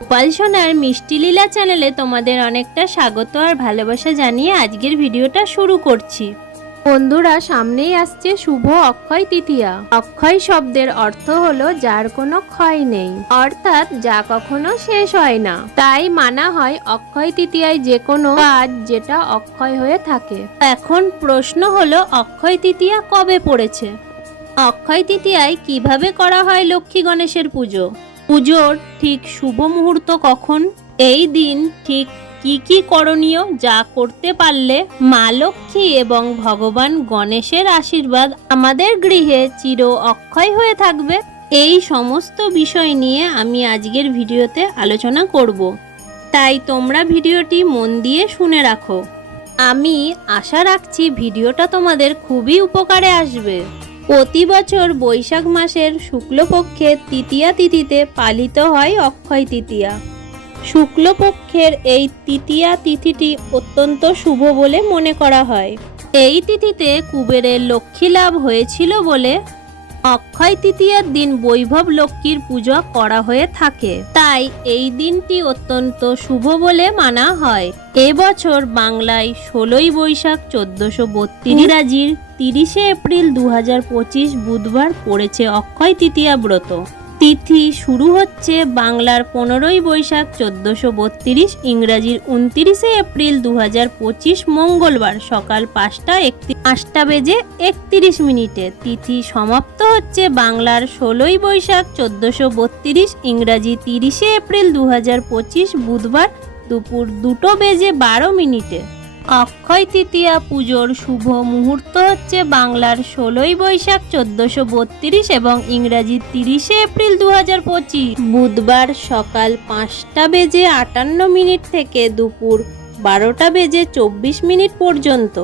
গোপাল সোনার মিষ্টি লীলা চ্যানেলে তোমাদের অনেকটা স্বাগত আর ভালোবাসা জানিয়ে আজকের ভিডিওটা শুরু করছি। বন্ধুরা, সামনেই আসছে শুভ অক্ষয় তৃতীয়া। অক্ষয় শব্দের অর্থ হলো যার কোনো ক্ষয় নেই। অর্থাৎ যা কখনো শেষ হয় না। তাই মানা হয় অক্ষয় তৃতীয়ায় যে কোনো কাজ যেটা অক্ষয় হয়ে থাকে। এখন প্রশ্ন হলো, অক্ষয় তৃতীয়া কবে পড়েছে? অক্ষয় তৃতীয়ায় কীভাবে করা হয় লক্ষ্মী গণেশের পুজো? পুজোর ঠিক শুভ মুহূর্ত কখন? এই দিন ঠিক কি কি করণীয় যা করতে পারলে মা লক্ষ্মী এবং ভগবান গণেশের আশীর্বাদ আমাদের গৃহে চির অক্ষয় হয়ে থাকবে। এই সমস্ত বিষয় নিয়ে আমি আজকের ভিডিওতে আলোচনা করব। তাই তোমরা ভিডিওটি মন দিয়ে শুনে রাখো। আমি আশা রাখছি ভিডিওটা তোমাদের খুবই উপকারে আসবে। প্রতি বছর বৈশাখ মাসের শুক্লপক্ষের তৃতীয়া তিথিতে পালিত হয় অক্ষয় তৃতীয়া। শুক্লপক্ষের এই তৃতীয়া তিথিটি অত্যন্ত শুভ বলে মনে করা হয়। এই তিথিতে কুবেরের লক্ষ্মী লাভ হয়েছিল বলে অক্ষয় তৃতীয়ার দিন বৈভব লক্ষ্মীর পূজা করা হয়ে থাকে। তাই এই দিনটি অত্যন্ত শুভ বলে মানা হয়। এবছর বাংলায় ষোলোই বৈশাখ চোদ্দশো বত্রিশ ইংরাজির তিরিশে এপ্রিল দু পঁচিশ বুধবার পড়েছে অক্ষয় তৃতীয়া ব্রত। তিথি শুরু হচ্ছে বাংলার পনেরোই বৈশাখ চোদ্দশো বত্রিশ ইংরাজির উনত্রিশে এপ্রিল দু পঁচিশ মঙ্গলবার সকাল পাঁচটা একটি পাঁচটা বেজে একত্রিশ মিনিটে। তিথি সমাপ্ত হচ্ছে বাংলার ষোলোই বৈশাখ চোদ্দশো বত্রিশ ইংরাজি তিরিশে এপ্রিল দু পঁচিশ বুধবার দুপুর দুটো বেজে বারো মিনিটে। অক্ষয় তৃতীয়া পুজোর শুভ মুহূর্ত হচ্ছে বাংলার ষোলোই বৈশাখ চোদ্দশো বত্রিশ এবং ইংরাজি তিরিশে এপ্রিল দু হাজার পঁচিশ। বুধবার সকাল পাঁচটা বেজে আটান্ন মিনিট থেকে দুপুর বারোটা বেজে চব্বিশ মিনিট পর্যন্ত।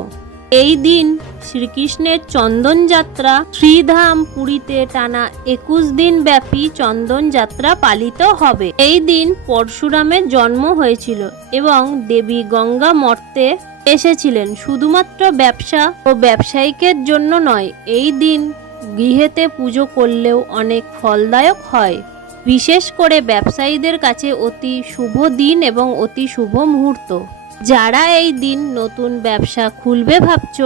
এই দিন শ্রীকৃষ্ণের চন্দন যাত্রা শ্রীধাম পুরীতে টানা একুশ দিন ব্যাপী চন্দন যাত্রা পালিত হবে। এই দিন পরশুরামের জন্ম হয়েছিল এবং দেবী গঙ্গা মর্তে এসেছিলেন শুধুমাত্র ব্যবসা ও ব্যবসায়িকের জন্য নয়, এই দিন গৃহেতে পুজো করলেও অনেক ফলদায়ক হয়। বিশেষ করে ব্যবসায়ীদের কাছে অতি শুভ দিন এবং অতি শুভ মুহূর্ত। যারা এই দিন নতুন ব্যবসা খুলবে ভাবছ,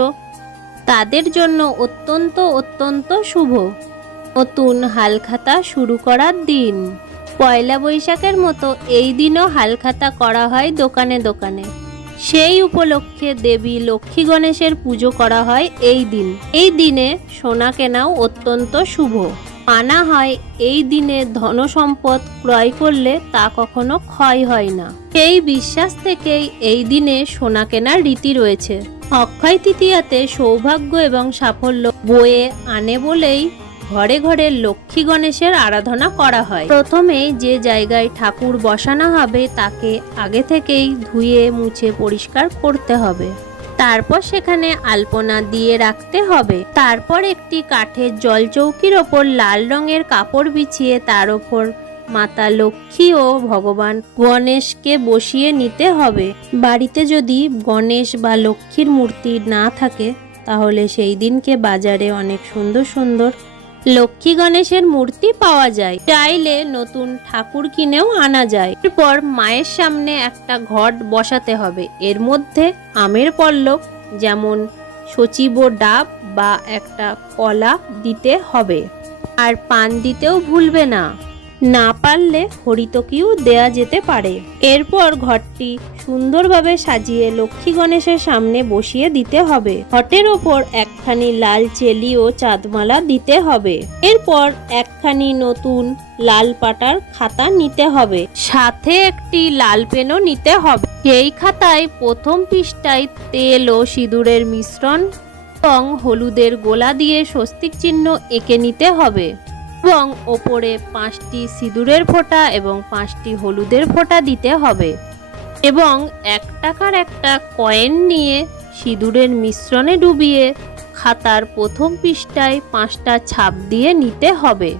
তাদের জন্য অত্যন্ত অত্যন্ত শুভ। নতুন হালখাতা শুরু করার দিন। পয়লা বৈশাখের মতো এই দিনও হালখাতা করা হয় দোকানে দোকানে। সেই উপলক্ষে দেবী লক্ষ্মী গণেশের পুজো করা হয় এই দিন। এই দিনে সোনা কেনাও অত্যন্ত শুভ। মানা হয় এই দিনে ধনসম্পদ ক্রয় করলে তা কখনো ক্ষয় হয় না। সেই বিশ্বাস থেকেই এই দিনে সোনা কেনার রীতি রয়েছে। অক্ষয় তৃতীয়াতে সৌভাগ্য এবং সাফল্য বয়ে আনে বলেই ঘরে ঘরে লক্ষ্মী গণেশের আরাধনা করা হয়। প্রথমেই যে জায়গায় ঠাকুর বসানো হবে, তাকে আগে থেকেই ধুয়ে, মুছে পরিষ্কার করতে হবে। তারপর সেখানে আলপনা দিয়ে রাখতে হবে। তারপর একটি কাঠের জলচৌকির ওপর লাল রঙের কাপড় বিছিয়ে তার ওপর মাতা লক্ষ্মী ও ভগবান গণেশকে বসিয়ে নিতে হবে। বাড়িতে যদি গণেশ বা লক্ষ্মীর মূর্তি না থাকে, তাহলে সেই দিনকে বাজারে অনেক সুন্দর সুন্দর লক্ষ্মী গণেশের মূর্তি পাওয়া যায়। চাইলে নতুন ঠাকুর কিনেও আনা যায়। এরপর মায়ের সামনে একটা ঘট বসাতে হবে। এর মধ্যে আমের পল্লব, যেমন সচিব ডাব বা একটা কলা দিতে হবে। আর পান দিতেও ভুলবে না। না পারলে হরিতকিও দেয়া যেতে পারে। এরপর ঘরটি সুন্দরভাবে সাজিয়ে লক্ষ্মী গণেশের সামনে বসিয়ে দিতে হবে। ঘটের ওপর একখানি লাল চেলি ও চাঁদমালা দিতে হবে। এরপর একখানি নতুন লাল পাটার খাতা নিতে হবে। সাথে একটি লাল পেনও নিতে হবে। সেই খাতায় প্রথম পৃষ্ঠায় তেল ও সিঁদুরের মিশ্রণ এবং হলুদের গোলা দিয়ে স্বস্তিক চিহ্ন এঁকে নিতে হবে। এবং ওপরে পাঁচটি সিঁদুরের ফোঁটা এবং পাঁচটি হলুদের ফোঁটা দিতে হবে। এবং এক টাকার একটা কয়েন নিয়ে সিঁদুরের মিশ্রণে ডুবিয়ে খাতার প্রথম পৃষ্ঠায় পাঁচটা ছাপ দিয়ে নিতে হবে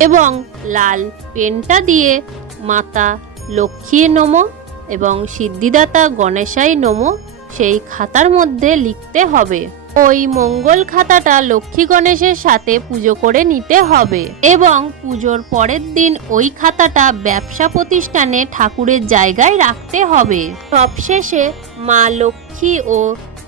এবং লাল পেনটা দিয়ে মাতা লক্ষ্মী নমো এবং সিদ্ধিদাতা গণেশাই নমো সেই খাতার মধ্যে লিখতে হবে। ওই মঙ্গল খাতাটা লক্ষ্মী গণেশের সাথে পুজো করে নিতে হবে এবং পুজোর পরের দিন ওই খাতাটা ব্যবসা প্রতিষ্ঠানে ঠাকুরের জায়গায় রাখতে হবে। সবশেষে মা লক্ষ্মী ও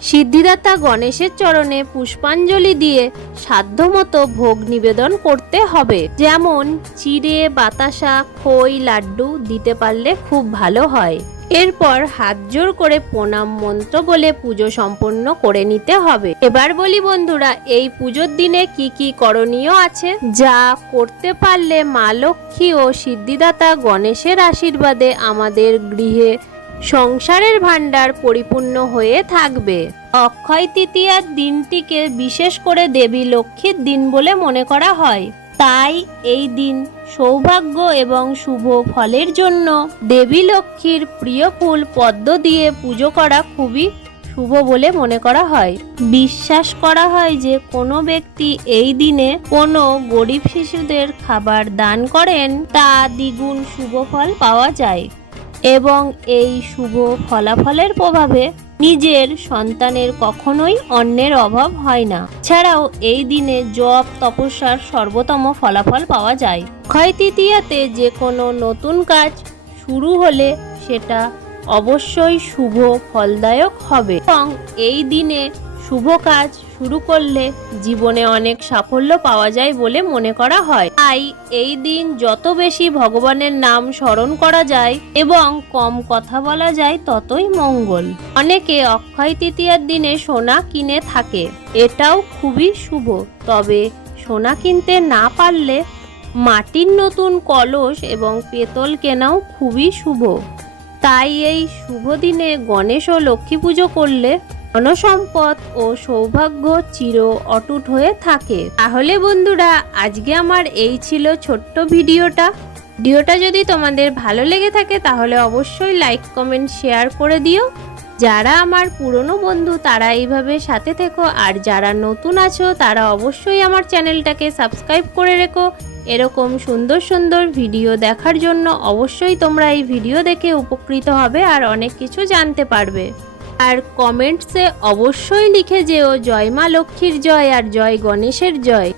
সিদ্ধিদাতা গণেশের চরণে পুষ্পাঞ্জলি দিয়ে সাধ্যমতো ভোগ নিবেদন করতে হবে। যেমন চিড়ে, বাতাসা, খই, লাড্ডু দিতে পারলে খুব ভালো হয়। এরপর হাত জোর করে প্রণাম মন্ত্র বলে পুজো সম্পন্ন করে নিতে হবে। এবার বলি বন্ধুরা, এই পুজোর দিনে কি কি করণীয় আছে? যা করতে পারলে মা লক্ষ্মী ও সিদ্ধিদাতা গণেশের আশীর্বাদে আমাদের গৃহে সংসারের ভাণ্ডার পরিপূর্ণ হয়ে থাকবে। অক্ষয় তৃতীয়ার দিনটিকে বিশেষ করে দেবী লক্ষ্মীর দিন বলে মনে করা হয়। তাই এই দিন সৌভাগ্য এবং শুভ ফলের জন্য দেবী লক্ষ্মীর প্রিয় ফুল পদ্ম দিয়ে পুজো করা খুবই শুভ বলে মনে করা হয়। বিশ্বাস করা হয় যে কোনো ব্যক্তি এই দিনে কোনো গরিব শিশুদের খাবার দান করেন, তা দ্বিগুণ শুভ ফল পাওয়া যায় এবং এই শুভ ফলাফলের প্রভাবে নিজের সন্তানের কখনোই অন্যের অভাব হয় না। ছাড়াও এই দিনে জপ, তপস্যার সর্বোত্তম ফলাফল পাওয়া যায়। ক্ষয় তৃতীয়াতে যে কোনো নতুন কাজ শুরু হলে সেটা অবশ্যই শুভ, ফলদায়ক হবে। এবং এই দিনে শুভ কাজ শুরু করলে জীবনে অনেক সাফল্য পাওয়া যায় বলে মনে করা হয়। তাই এই দিন যত বেশি ভগবানের নাম স্মরণ করা যায় এবং কম কথা বলা যায় ততই মঙ্গল। অনেকে অক্ষয় তৃতীয়ার দিনে সোনা কিনে থাকে, এটাও খুবই শুভ। তবে সোনা কিনতে না পারলে মাটির নতুন কলস এবং পেতল কেনাও খুবই শুভ। তাই এই শুভ দিনে গণেশ ও লক্ষ্মী পুজো করলে ধনসম্পদ ও সৌভাগ্য চির অটুট হয়ে থাকে। তাহলে বন্ধুরা, আজকে আমার এই ছিল ছোট্ট ভিডিওটা। ভিডিওটা যদি তোমাদের ভালো লেগে থাকে, তাহলে অবশ্যই লাইক কমেন্ট শেয়ার করে দিও। যারা আমার পুরনো বন্ধু, তারা এইভাবে সাথে থেকো। আর যারা নতুন আছো, তারা অবশ্যই আমার চ্যানেলটাকে সাবস্ক্রাইব করে রেখো। এরকম সুন্দর সুন্দর ভিডিও দেখার জন্য অবশ্যই তোমরা এই ভিডিও দেখে উপকৃত হবে আর অনেক কিছু জানতে পারবে। আর কমেন্টসে অবশ্যই লিখে যেও জয় মা লক্ষ্মীর জয় আর জয় গণেশের জয়।